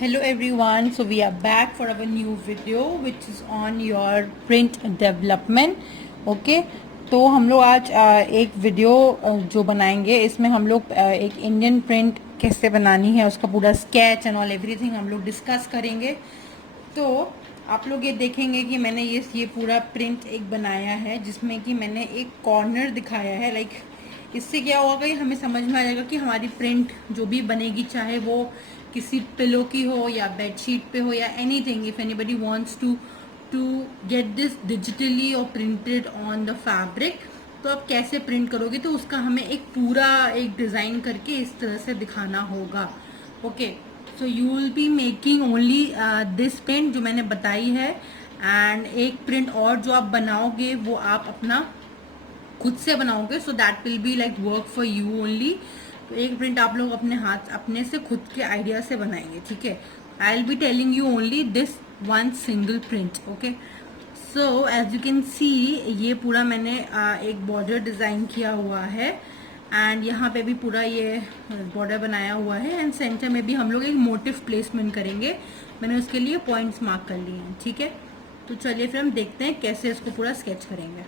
Hello everyone, so we are back for our new video which is on your print development. Okay, तो हम लोग आज एक video जो बनाएंगे इसमें हम लोग एक इंडियन प्रिंट कैसे बनानी है उसका पूरा स्केच एंड ऑल एवरीथिंग हम लोग डिस्कस करेंगे। तो आप लोग ये देखेंगे कि मैंने ये पूरा प्रिंट एक बनाया है जिसमें कि मैंने एक कॉर्नर दिखाया है। लाइक इससे क्या होगा कि हमें समझ में आ जाएगा कि हमारी प्रिंट जो भी बनेगी चाहे वो किसी पिलो की हो या बेडशीट पे हो या anything, if anybody wants to get this digitally और प्रिंटेड ऑन द फैब्रिक, तो आप कैसे प्रिंट करोगे तो उसका हमें एक पूरा एक डिज़ाइन करके इस तरह से दिखाना होगा। Okay, so you will be making only this print जो मैंने बताई है, एंड एक प्रिंट और जो आप बनाओगे वो आप अपना खुद से बनाओगे, so that will be like work for you only. तो एक प्रिंट आप लोग अपने हाथ अपने से खुद के आइडिया से बनाएंगे। ठीक है, I will be telling you only this one single print. Okay, so as you can see ये पूरा मैंने एक बॉर्डर डिजाइन किया हुआ है एंड यहाँ पे भी पूरा ये बॉर्डर बनाया हुआ है एंड सेंटर में भी हम लोग एक मोटिव प्लेसमेंट करेंगे। मैंने उसके लिए पॉइंट्स मार्क कर लिए हैं। ठीक है, तो चलिए फिर हम देखते हैं कैसे इसको पूरा स्केच करेंगे।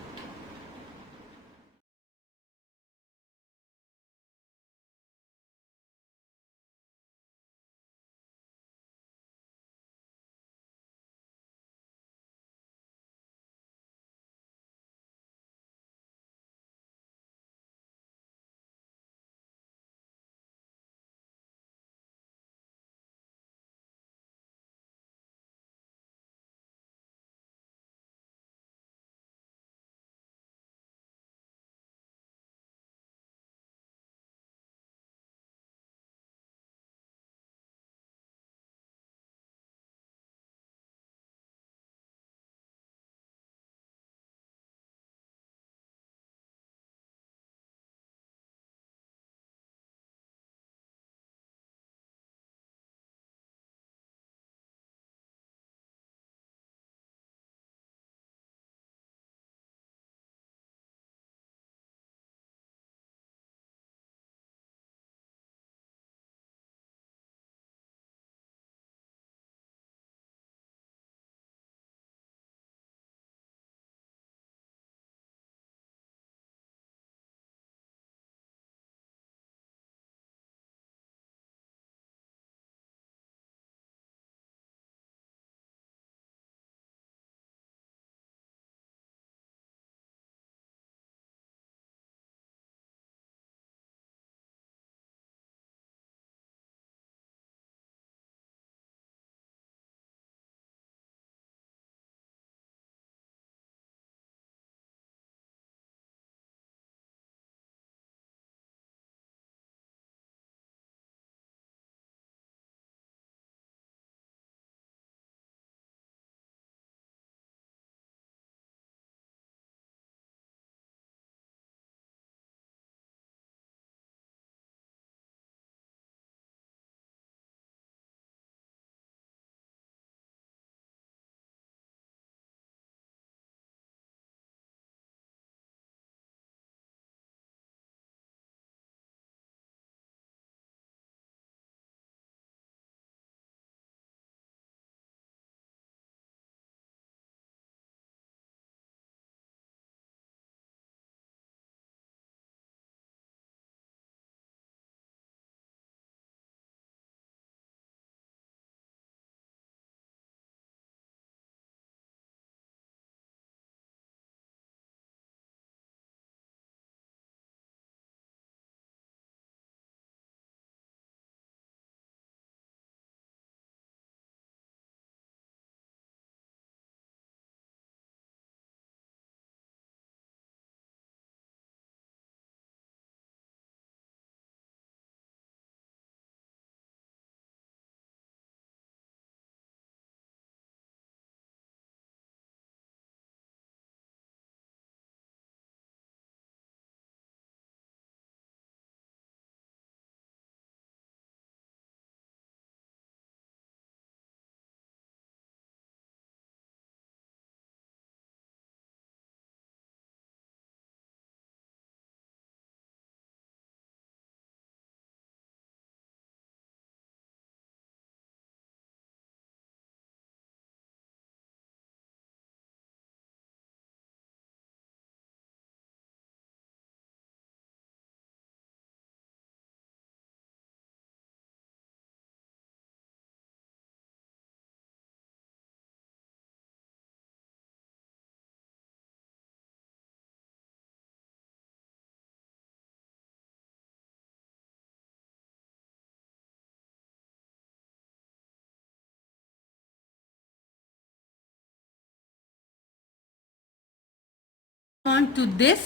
ऑन टू दिस,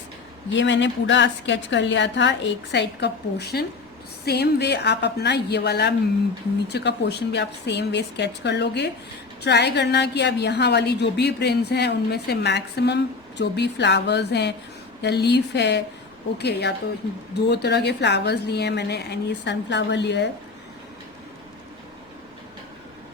ये मैंने पूरा स्केच कर लिया था एक साइड का पोर्शन। सेम वे आप अपना ये वाला नीचे का पोर्शन भी आप सेम वे स्केच कर लोगे। ट्राई करना कि आप यहाँ वाली जो भी प्रिंट्स हैं उनमें से मैक्सिमम जो भी फ्लावर्स हैं या लीफ है, ओके, या तो 2 तरह के फ्लावर्स लिए हैं मैंने एंड ये सनफ्लावर लिया है,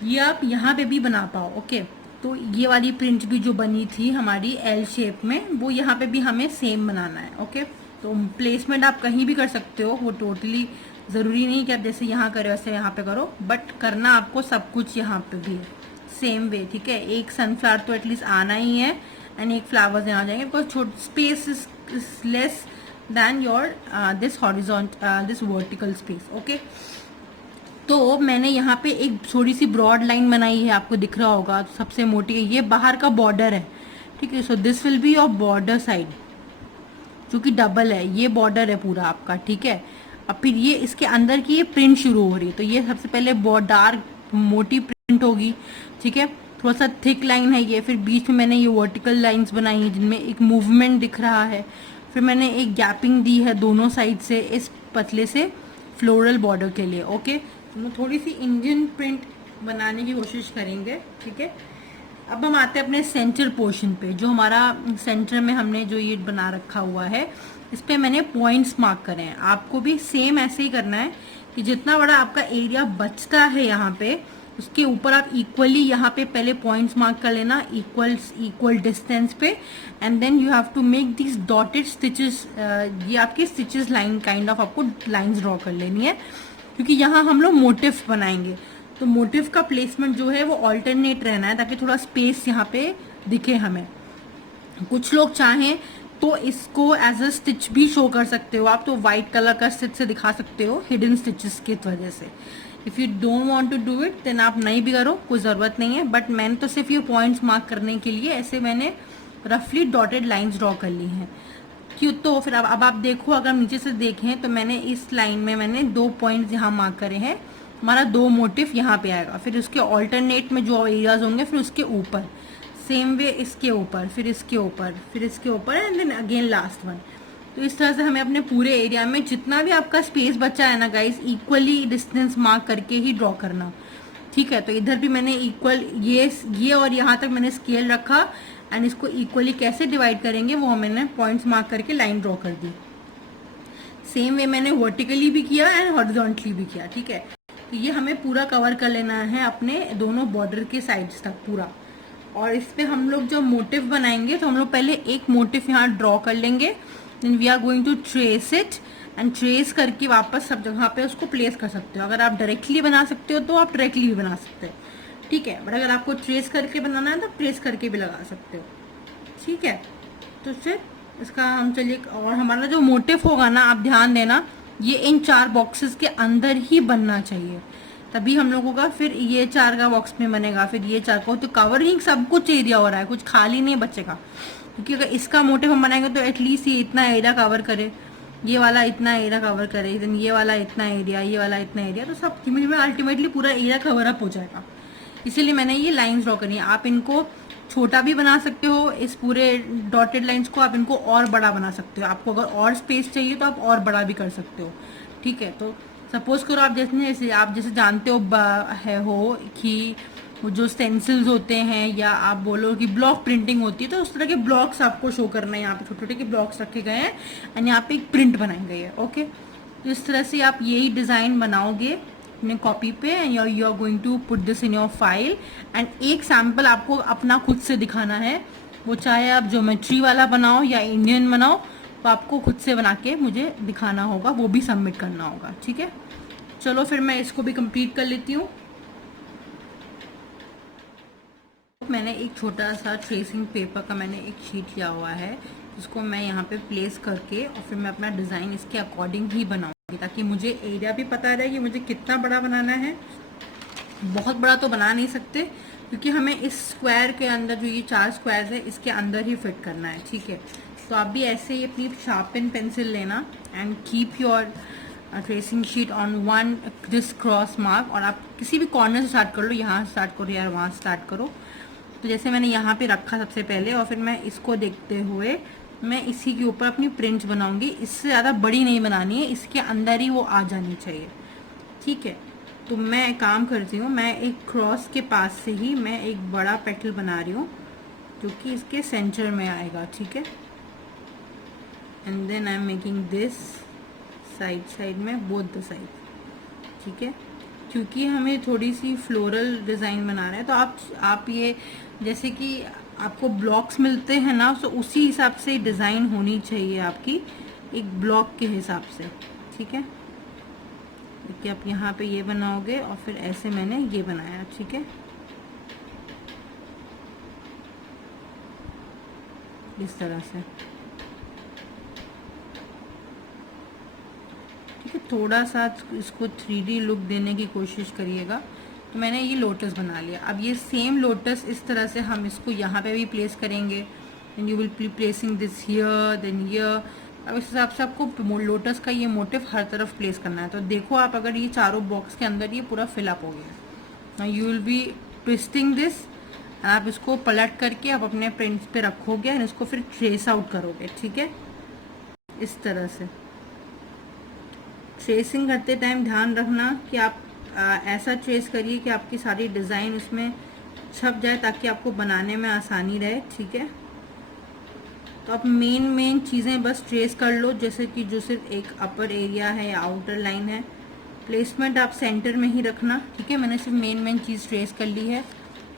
ये आप यहाँ पे भी बना पाओ। ओके, तो ये वाली प्रिंट भी जो बनी थी हमारी एल शेप में, वो यहाँ पे भी हमें सेम बनाना है। ओके, तो प्लेसमेंट आप कहीं भी कर सकते हो, वो टोटली ज़रूरी नहीं कि आप जैसे यहाँ करो वैसे यहाँ पे करो, बट करना आपको सब कुछ यहाँ पे भी है सेम वे। ठीक है, एक सनफ्लावर तो एटलीस्ट आना ही है एंड एक फ्लावर्स यहाँ जाएंगे, because space is less than your this horizontal this vertical space. Okay, तो मैंने यहाँ पे एक थोड़ी सी ब्रॉड लाइन बनाई है, आपको दिख रहा होगा सबसे मोटी है, ये बाहर का बॉर्डर है। ठीक है, so this will be your border side, जो कि डबल है, ये बॉर्डर है पूरा आपका। ठीक है, अब फिर ये इसके अंदर की ये प्रिंट शुरू हो रही है, तो ये सबसे पहले बहुत डार्क मोटी प्रिंट होगी। ठीक है, थोड़ा सा थिक लाइन है ये, फिर बीच में मैंने ये वर्टिकल लाइंस बनाई है जिनमें एक मूवमेंट दिख रहा है, फिर मैंने एक गैपिंग दी है दोनों साइड से इस पतले से फ्लोरल बॉर्डर के लिए। ओके, हम थोड़ी सी इंडियन प्रिंट बनाने की कोशिश करेंगे। ठीक है, अब हम आते हैं अपने सेंटर पोर्शन पे, जो हमारा सेंटर में हमने जो ये बना रखा हुआ है, इस पे मैंने पॉइंट्स मार्क करे हैं। आपको भी सेम ऐसे ही करना है कि जितना बड़ा आपका एरिया बचता है यहाँ पे, उसके ऊपर आप इक्वली यहाँ पे पहले पॉइंट्स मार्क कर लेना, इक्वल डिस्टेंस पे, and then you have to make this dotted stitches. ये आपकी स्टिचेस लाइन काइंड ऑफ आपको लाइंस ड्रॉ कर लेनी है, क्योंकि यहाँ हम लोग मोटिव बनाएंगे, तो मोटिव का प्लेसमेंट जो है वो ऑल्टरनेट रहना है, ताकि थोड़ा स्पेस यहाँ पे दिखे हमें। कुछ लोग चाहें तो इसको एज अ स्टिच भी शो कर सकते हो आप, तो व्हाइट कलर का स्टिच से दिखा सकते हो हिडन स्टिचेस की वजह से। If you don't want to do it then आप नहीं भी करो, कोई ज़रूरत नहीं है, बट मैंने तो सिर्फ ये पॉइंट्स मार्क करने के लिए ऐसे मैंने रफली डॉटेड लाइन्स ड्रॉ कर ली हैं। क्यों, तो फिर अब आप देखो, अगर नीचे से देखें तो मैंने इस लाइन में मैंने 2 पॉइंट्स यहाँ मार्क करे हैं, हमारा 2 मोटिव यहाँ पे आएगा, फिर उसके ऑल्टरनेट में जो एरियाज होंगे फिर उसके ऊपर, सेम वे इसके ऊपर, फिर इसके ऊपर, फिर इसके ऊपर, and then again last one. तो इस तरह से हमें अपने पूरे एरिया में जितना भी आपका स्पेस बचा है ना गाइस, इक्वली डिस्टेंस मार्क करके ही ड्रॉ करना। ठीक है, तो इधर भी मैंने इक्वल ये और यहाँ तक मैंने स्केल रखा, एंड इसको इक्वली कैसे डिवाइड करेंगे वो मैंने पॉइंट्स मार्क करके लाइन ड्रॉ कर दी। सेम वे मैंने वर्टिकली भी किया एंड हॉरिजॉन्टली भी किया। ठीक है, तो ये हमें पूरा कवर कर लेना है अपने दोनों बॉर्डर के साइड्स तक पूरा। और इस पे हम लोग जब मोटिव बनाएंगे तो हम लोग पहले एक मोटिव यहाँ ड्रॉ कर लेंगे, then we are going to trace it, and trace करके वापस सब जगह पे उसको प्लेस कर सकते हो। अगर आप डायरेक्टली बना सकते हो तो आप डायरेक्टली भी बना सकते हो। ठीक है, बट अगर आपको ट्रेस करके बनाना है तो ट्रेस करके भी लगा सकते हो। ठीक है, तो फिर इसका हम चलिए, और हमारा जो मोटिव होगा ना, आप ध्यान देना, ये इन 4 बॉक्सेस के अंदर ही बनना चाहिए, तभी हम लोगों का फिर ये 4 का बॉक्स में बनेगा, फिर ये 4 का, तो कवरिंग सब कुछ एरिया हो रहा है, कुछ खाली नहीं बचेगा। क्योंकि अगर इसका मोटिव हम बनाएंगे तो एटलीस्ट ये इतना एरिया कवर करे, ये वाला इतना एरिया कवर करे, देन ये वाला इतना एरिया, ये वाला इतना एरिया, तो सब में अल्टीमेटली पूरा एरिया कवर अप हो जाएगा। इसीलिए मैंने ये लाइंस ड्रॉ करनी है। आप इनको छोटा भी बना सकते हो, इस पूरे डॉटेड लाइंस को आप इनको और बड़ा बना सकते हो, आपको अगर और स्पेस चाहिए तो आप और बड़ा भी कर सकते हो। ठीक है, तो सपोज करो आप जैसे जानते हो कि वो जो स्टेंसिल्स होते हैं, या आप बोलो कि ब्लॉक प्रिंटिंग होती है, तो उस तरह के ब्लॉक्स आपको शो करना है। यहाँ पे छोटे छोटे के ब्लॉक्स रखे गए हैं एंड यहाँ पे एक प्रिंट बनाई गई है। ओके, तो इस तरह से आप यही डिज़ाइन बनाओगे अपने कॉपी पे, and you are going to put this in your file. And एक सैम्पल आपको अपना खुद से दिखाना है, वो चाहे आप ज्योमेट्री वाला बनाओ या इंडियन बनाओ, तो आपको खुद से बना के मुझे दिखाना होगा, वो भी सबमिट करना होगा। ठीक है, चलो फिर मैं इसको भी कंप्लीट कर लेती हूँ। मैंने एक छोटा सा ट्रेसिंग पेपर का मैंने एक शीट लिया हुआ है, जिसको मैं यहाँ पे प्लेस करके और फिर मैं अपना डिज़ाइन इसके अकॉर्डिंग ही बनाऊंगी, ताकि मुझे एरिया भी पता रहे कि मुझे कितना बड़ा बनाना है। बहुत बड़ा तो बना नहीं सकते, क्योंकि हमें इस स्क्वायर के अंदर, जो ये 4 स्क्वायर्स है, इसके अंदर ही फिट करना है। ठीक है, तो आप भी ऐसे ही अपनी शार्पन पेंसिल लेना and keep your tracing sheet on one this cross mark, और आप किसी भी कॉर्नर से स्टार्ट कर लो, यहाँ स्टार्ट करो या वहाँ स्टार्ट करो। तो जैसे मैंने यहाँ पे रखा सबसे पहले, और फिर मैं इसको देखते हुए मैं इसी के ऊपर अपनी प्रिंट्स बनाऊंगी। इससे ज़्यादा बड़ी नहीं बनानी है, इसके अंदर ही वो आ जानी चाहिए, ठीक है। तो मैं काम करती हूँ, मैं एक क्रॉस के पास से ही मैं एक बड़ा पेटल बना रही हूँ जो कि इसके सेंटर में आएगा, ठीक है। And then I am making this side में बोथ द साइड, ठीक है। क्योंकि हमें थोड़ी सी फ्लोरल डिज़ाइन बनाना है, तो आप ये जैसे कि आपको ब्लॉक्स मिलते हैं ना, तो उसी हिसाब से डिज़ाइन होनी चाहिए आपकी, एक ब्लॉक के हिसाब से, ठीक है। कि आप यहाँ पे ये बनाओगे और फिर ऐसे मैंने ये बनाया, ठीक है, इस तरह से, ठीक है। थोड़ा सा इसको 3D लुक देने की कोशिश करिएगा। तो मैंने ये लोटस बना लिया। अब ये सेम लोटस इस तरह से हम इसको यहाँ पे भी प्लेस करेंगे। And you will be placing this here then here. अब इस हिसाब से आपको लोटस का ये मोटिव हर तरफ प्लेस करना है। तो देखो आप, अगर ये चारों बॉक्स के अंदर ये पूरा फिलअप हो गया, you will B twisting this. आप इसको पलट करके आप अपने प्रिंट्स पे रखोगे और इसको फिर ट्रेस आउट करोगे, ठीक है, इस तरह से। ट्रेसिंग करते टाइम ध्यान रखना कि आप ऐसा ट्रेस करिए कि आपकी सारी डिज़ाइन उसमें छप जाए, ताकि आपको बनाने में आसानी रहे, ठीक है। तो आप मेन चीज़ें बस ट्रेस कर लो, जैसे कि जो सिर्फ एक अपर एरिया है या आउटर लाइन है। प्लेसमेंट आप सेंटर में ही रखना, ठीक है। मैंने सिर्फ मेन चीज़ ट्रेस कर ली है,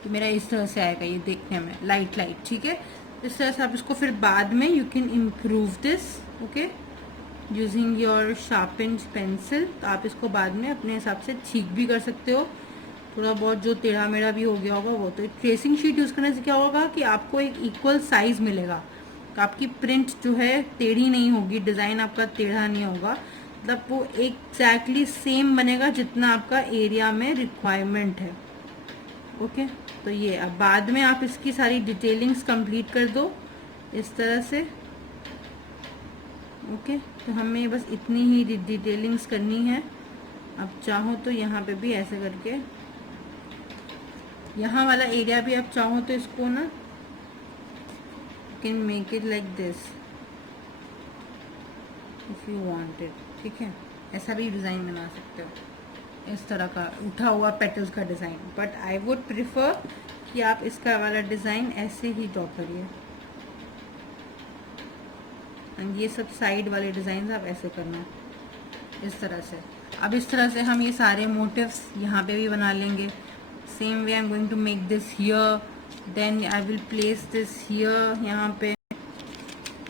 तो मेरा इस तरह से आएगा ये देखने में लाइट, ठीक है। इस तरह से आप इसको फिर बाद में you can improve this, okay, using your sharpened pencil. तो आप इसको बाद में अपने हिसाब से ठीक भी कर सकते हो, थोड़ा बहुत जो टेढ़ा मेढ़ा भी हो गया होगा वो। तो ट्रेसिंग शीट यूज़ करने से क्या होगा कि आपको एक इक्वल साइज मिलेगा, तो आपकी प्रिंट जो है टेढ़ी नहीं होगी, डिज़ाइन आपका टेढ़ा नहीं होगा, मतलब वो एग्जैक्टली सेम बनेगा जितना आपका एरिया में रिक्वायरमेंट है, ओके। तो ये अब बाद में आप इसकी सारी डिटेलिंग्स कंप्लीट कर दो इस तरह से, ओके। तो हमें बस इतनी ही डिटेलिंग्स करनी है। अब चाहो तो यहाँ पे भी ऐसे करके, यहाँ वाला एरिया भी आप चाहो तो इसको ना can make it like this if you want it, ठीक है। ऐसा भी डिज़ाइन बना सकते हो, इस तरह का उठा हुआ पेटल्स का design. But I would prefer कि आप इसका वाला डिज़ाइन ऐसे ही ड्रॉ करिए। एंड ये सब साइड वाले डिज़ाइन आप ऐसे करना, इस तरह से। अब इस तरह से हम ये सारे मोटिव्स यहाँ पे भी बना लेंगे। Same way I am going to make this here, then I will place this here यहाँ पे,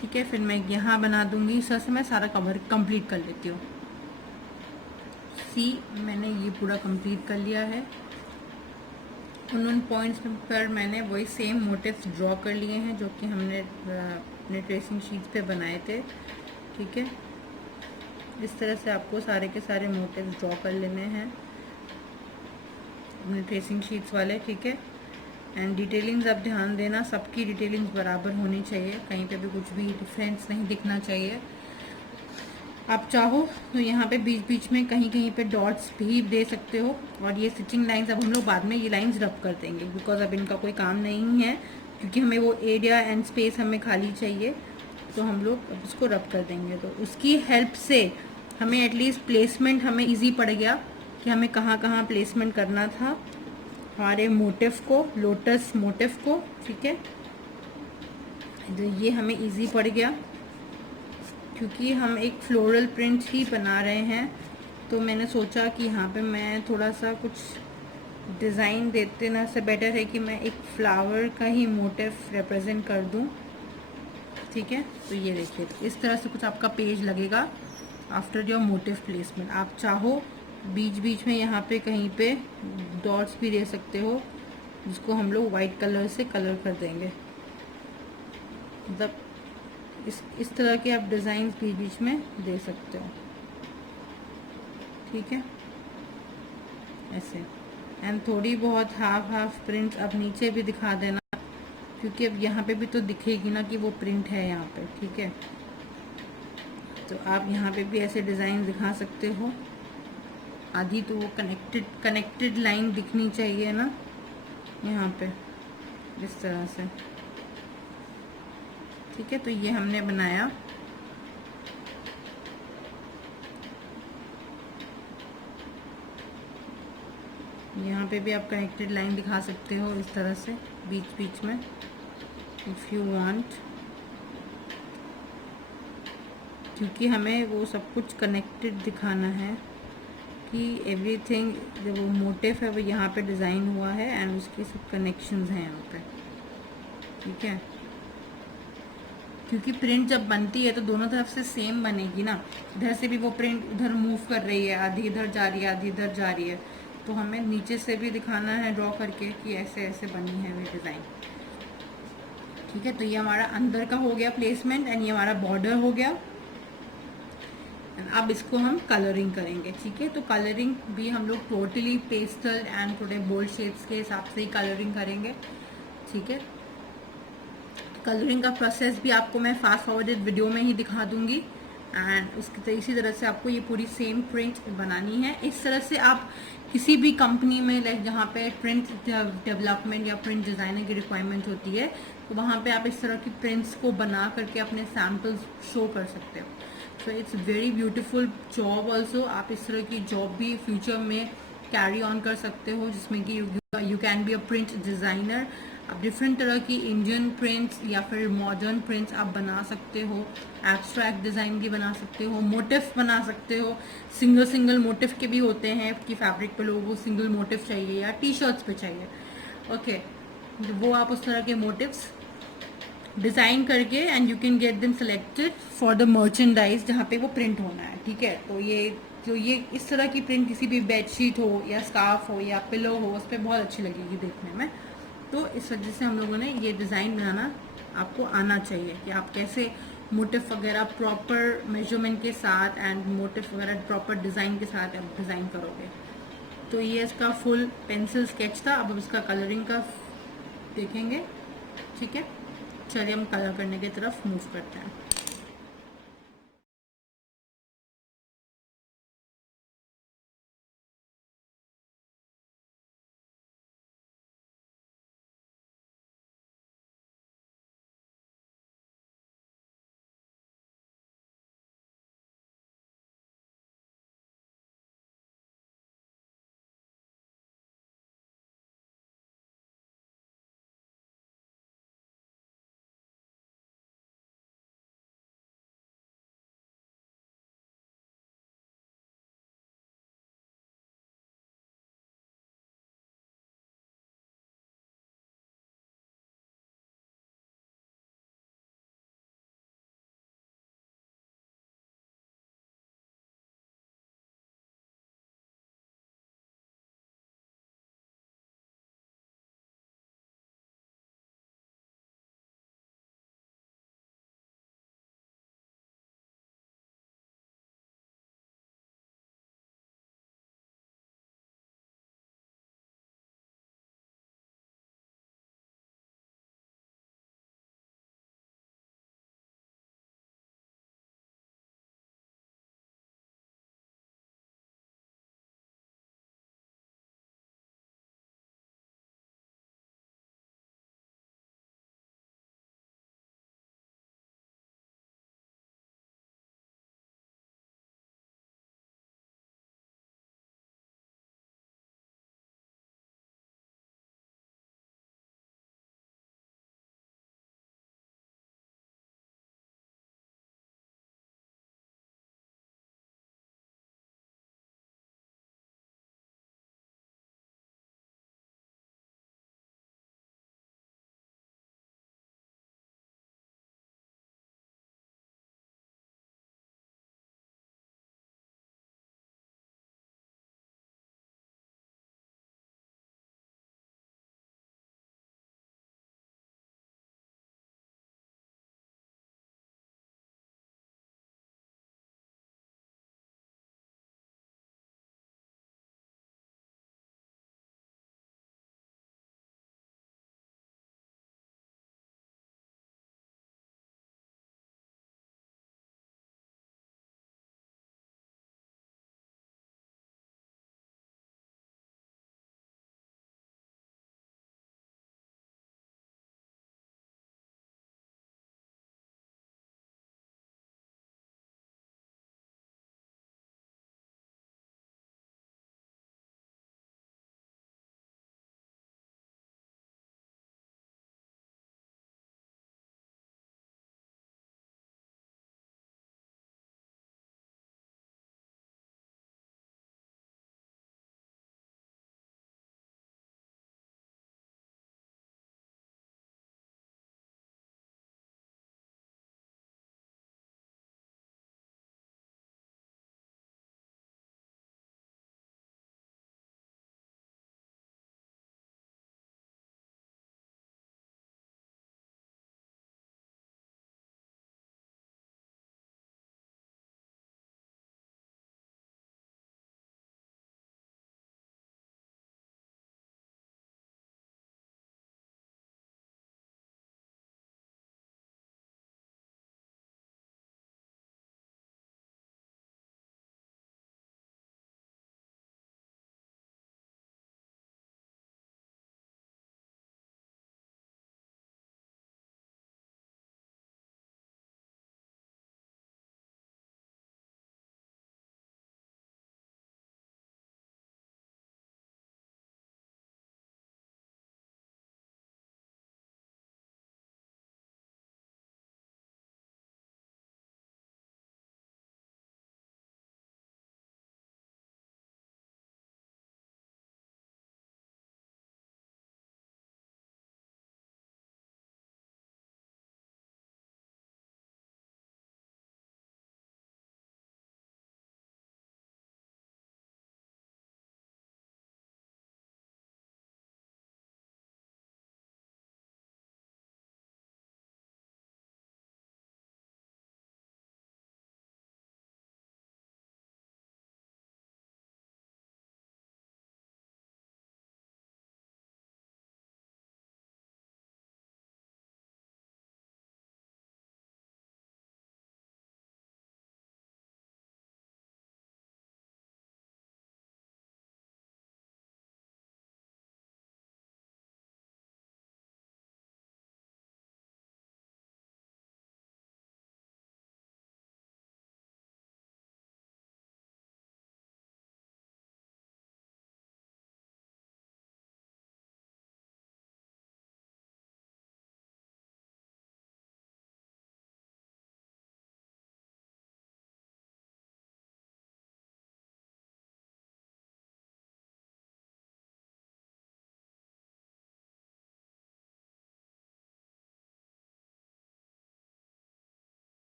ठीक है। फिर मैं यहाँ बना दूंगी। इस तरह से मैं सारा कवर कंप्लीट कर लेती हूँ। सी, मैंने ये पूरा कंप्लीट कर लिया है। उन पॉइंट्स पर मैंने वही सेम मोटिव्स ड्रॉ कर लिए हैं जो कि हमने अपने ट्रेसिंग शीट्स पे बनाए थे, ठीक है। इस तरह से आपको सारे के सारे मोटिव्स ड्रॉ कर लेने हैं अपने ट्रेसिंग शीट्स वाले, ठीक है। एंड डिटेलिंग्स आप ध्यान देना, सबकी डिटेलिंग्स बराबर होनी चाहिए, कहीं पे भी कुछ भी डिफरेंस नहीं दिखना चाहिए। आप चाहो तो यहाँ पे बीच बीच में कहीं कहीं पे डॉट्स भी दे सकते हो। और ये स्टिचिंग लाइंस अब हम लोग बाद में ये लाइंस रब कर देंगे, बिकॉज अब इनका कोई काम नहीं है, क्योंकि हमें वो एरिया एंड स्पेस हमें खाली चाहिए, तो हम लोग अब इसको रब कर देंगे। तो उसकी हेल्प से हमें एटलीस्ट प्लेसमेंट हमें ईजी पड़ गया कि हमें कहाँ कहाँ प्लेसमेंट करना था हमारे मोटिव को, लोटस मोटिव को, ठीक है। तो ये हमें इजी पड़ गया क्योंकि हम एक फ्लोरल प्रिंट ही बना रहे हैं। तो मैंने सोचा कि यहाँ पे मैं थोड़ा सा कुछ डिज़ाइन देते ना से बेटर है कि मैं एक फ्लावर का ही मोटिव रिप्रेजेंट कर दूँ, ठीक है। तो ये देखिए, इस तरह से कुछ आपका पेज लगेगा आफ्टर योर मोटिव प्लेसमेंट। आप चाहो बीच बीच में यहाँ पे कहीं पे डॉट्स भी दे सकते हो, जिसको हम लोग वाइट कलर से कलर कर देंगे। मतलब इस तरह के आप डिज़ाइन बीच बीच में दे सकते हो, ठीक है, ऐसे। एंड थोड़ी बहुत हाफ प्रिंट अब नीचे भी दिखा देना, क्योंकि अब यहाँ पे भी तो दिखेगी ना कि वो प्रिंट है यहाँ पे, ठीक है। तो आप यहाँ पे भी ऐसे डिज़ाइन दिखा सकते हो। आधी तो वो कनेक्टेड लाइन दिखनी चाहिए ना यहाँ पे, इस तरह से, ठीक है, तो ये हमने बनाया। यहाँ पे भी आप कनेक्टेड लाइन दिखा सकते हो इस तरह से बीच बीच में, इफ़ यू वांट, क्योंकि हमें वो सब कुछ कनेक्टेड दिखाना है कि एवरीथिंग जो वो मोटिव है वो यहाँ पे डिज़ाइन हुआ है एंड उसके सब कनेक्शंस हैं यहाँ पे। ठीक है, क्योंकि प्रिंट जब बनती है तो दोनों तरफ से सेम बनेगी ना, इधर से भी वो प्रिंट उधर मूव कर रही है, आधी इधर जा रही है आधी इधर जा रही है, तो हमें नीचे से भी दिखाना है ड्रॉ करके कि ऐसे ऐसे बनी है वो डिज़ाइन। ठीक है, तो ये हमारा अंदर का हो गया प्लेसमेंट एंड ये हमारा बॉर्डर हो गया। अब इसको हम कलरिंग करेंगे। ठीक है, तो कलरिंग भी हम लोग टोटली पेस्टल एंड थोड़े बोल्ड शेड्स के हिसाब से ही कलरिंग करेंगे। ठीक है, कलरिंग का प्रोसेस भी आपको मैं फास्ट फॉरवर्डेड वीडियो में ही दिखा दूंगी एंड इसी तरह से आपको ये पूरी सेम प्रिंट बनानी है। इस तरह से आप किसी भी कंपनी में लाइक जहाँ पे प्रिंट डेवलपमेंट या प्रिंट डिज़ाइनर की रिक्वायरमेंट होती है तो वहाँ पे आप इस तरह की प्रिंट्स को बना करके अपने सैम्पल्स शो कर सकते हो। So it's very beautiful job also. आप इस तरह की जॉब भी फ्यूचर में कैरी ऑन कर सकते हो जिसमें कि you can be a print designer. आप डिफरेंट तरह की इंडियन प्रिंट्स या फिर मॉडर्न प्रिंट्स आप बना सकते हो, एब्स्ट्रैक्ट डिज़ाइन भी बना सकते हो, मोटिव बना सकते हो। सिंगल सिंगल मोटिव के भी होते हैं कि फैब्रिक पे लोगों को सिंगल मोटिव चाहिए या टी शर्ट्स पे चाहिए। ओके, वो आप उस तरह के मोटिव्स डिज़ाइन करके and you can get them selected for the merchandise जहाँ पे वो प्रिंट होना है। ठीक है, तो ये इस तरह की प्रिंट किसी भी बेडशीट हो या स्कार्फ हो या पिलो हो उस पर बहुत अच्छी लगेगी देखने में। तो इस वजह से हम लोगों ने ये डिज़ाइन बनाना आपको आना चाहिए कि आप कैसे मोटिव वगैरह प्रॉपर मेजरमेंट के साथ एंड मोटिव वगैरह प्रॉपर डिज़ाइन के साथ आप डिज़ाइन करोगे। तो ये इसका फुल पेंसिल स्केच था। अब इसका कलरिंग का देखेंगे। ठीक है, चलिए हम कलर करने की तरफ मूव करते हैं।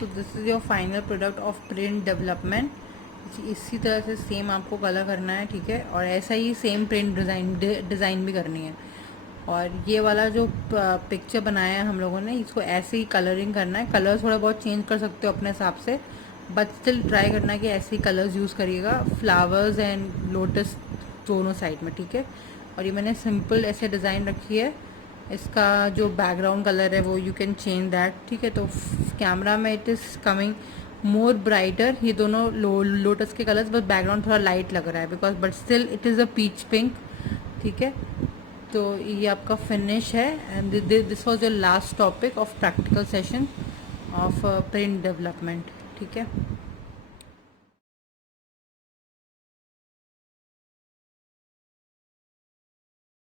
So this is your final product of print development. इसी तरह से सेम आपको कलर करना है, ठीक है, और ऐसा ही सेम प्रिंट डिज़ाइन भी करनी है। और ये वाला जो पिक्चर बनाया है हम लोगों ने, इसको ऐसे ही कलरिंग करना है। कलर थोड़ा बहुत चेंज कर सकते हो अपने हिसाब से, बट स्टिल ट्राई करना है कि ऐसे ही कलर्स यूज़ करिएगा, फ्लावर्स एंड लोटस दोनों साइड में, ठीक है। और ये मैंने सिंपल ऐसे डिज़ाइन रखी है। इसका जो बैकग्राउंड कलर है वो यू कैन चेंज दैट, ठीक है। तो कैमरा में it is coming more brighter, ये दोनों लोटस के कलर्स, बस बैकग्राउंड थोड़ा लाइट लग रहा है because, but still it is a peach pink, ठीक है। तो ये आपका फिनिश है and this was your last topic of practical session of print development, ठीक है।